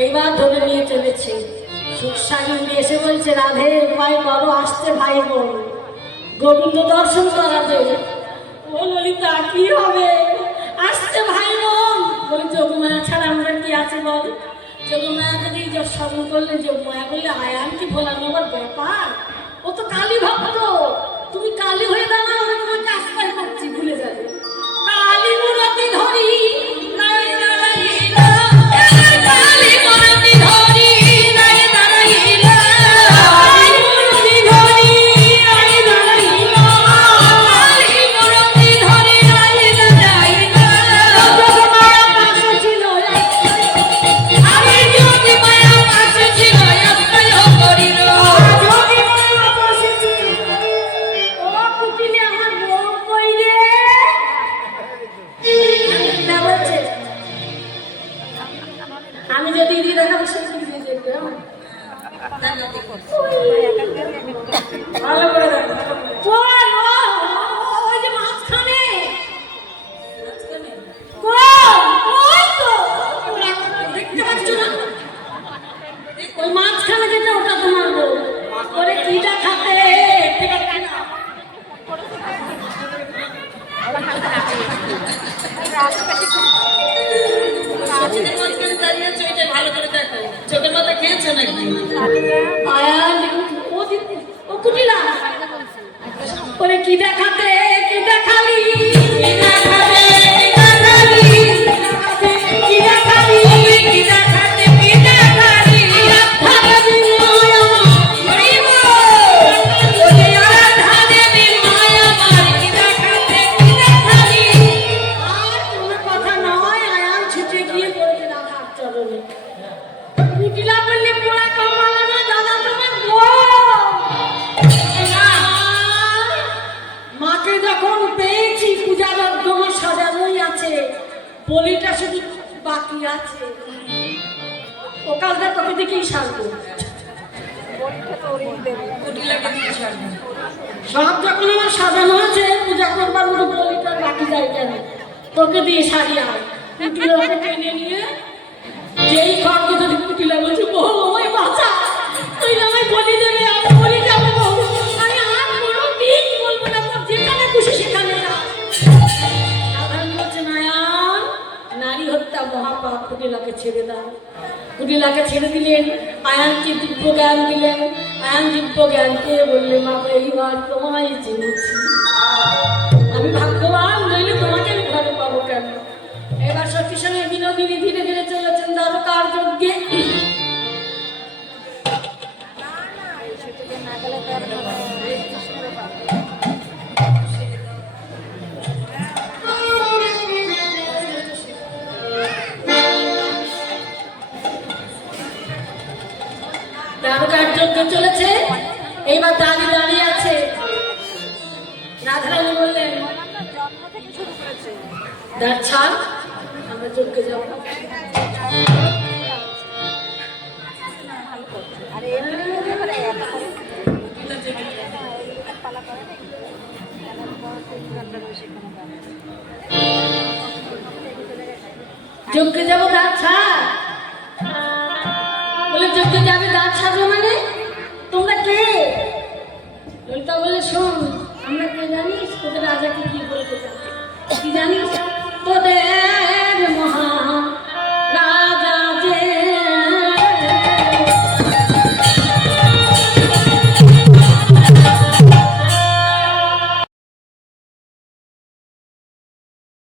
এইবার ধরে নিয়ে চলেছে সুখসাগিনী এসে বলছে রাধে উপায় করো আসছে ভাই বোন গোবিন্দ দর্শন করাতে। ও ললিতা কি হবে আসছে ভাই বোন বলে যোগমায়া ছাড়া আমরা কি আছে বল। যোগমায়াকে দিয়ে স্মরণ করলেন যোগমায়া বললে আয়ান কি ভোলা নেবার ব্যাপার ও তো কালী ভক্ত তুমি কালী হয়ে দাঁড়াও আমি তোমাকে আশ্রয় করছি ভুলে যাবে কালী মূরতি ধরি চোখের মাথা খেয়েছে নাকি ওরে কি দেখাতে কি দেখালি বলিটা শুধু বাকি আছে ও কাজটা তোকে দেখেই সারবো সব যখন আমার সাজানো আছে পূজা করবার মতো বলিটা বাকি যায় কেন তোকে দিয়ে সারিয়ে আয় কুটিলাকে টেনে নিয়ে যেই খড় যদি কুটিলা বলছে বহু আমায় বাঁচা তুই আমায় বলি দেবে আমি বলি যাবো বহু আমি আর কোনো দিন বলবো না তোর যেখানে খুশি সেখানে যা নারী হত্যা মহাপাপ কুটিলাকে ছেড়ে দাও কুটিলাকে ছেড়ে দিলেন আয়ানকে দিব্য জ্ঞান দিলেন আয়ান দিব্য জ্ঞানকে বললে মা এইবার তোমায় চিনেছি আমি ভাগ্যবান নইলে তোমাকে আমি ঘরে পাবো কেন। এবার সখী সঙ্গে বিনোদিনী ধীরে ধীরে চলেছেন দ্বারকার যজ্ঞে চলেছে এইবার দাঁড়িয়ে দাঁড়িয়ে আছে রাধারানী বললেন দাঁড় ছাড় আমরা যজ্ঞে যাবো যজ্ঞে যাবো দাঁড় ছাড় বলে যজ্ঞে যাবে দাঁড় ছাড়বো মানে তোমরা কে ললিতা বলে শোন আমরা কে জানিস তোদের রাজাকে কি বলতে চাই কি জানিস তোদের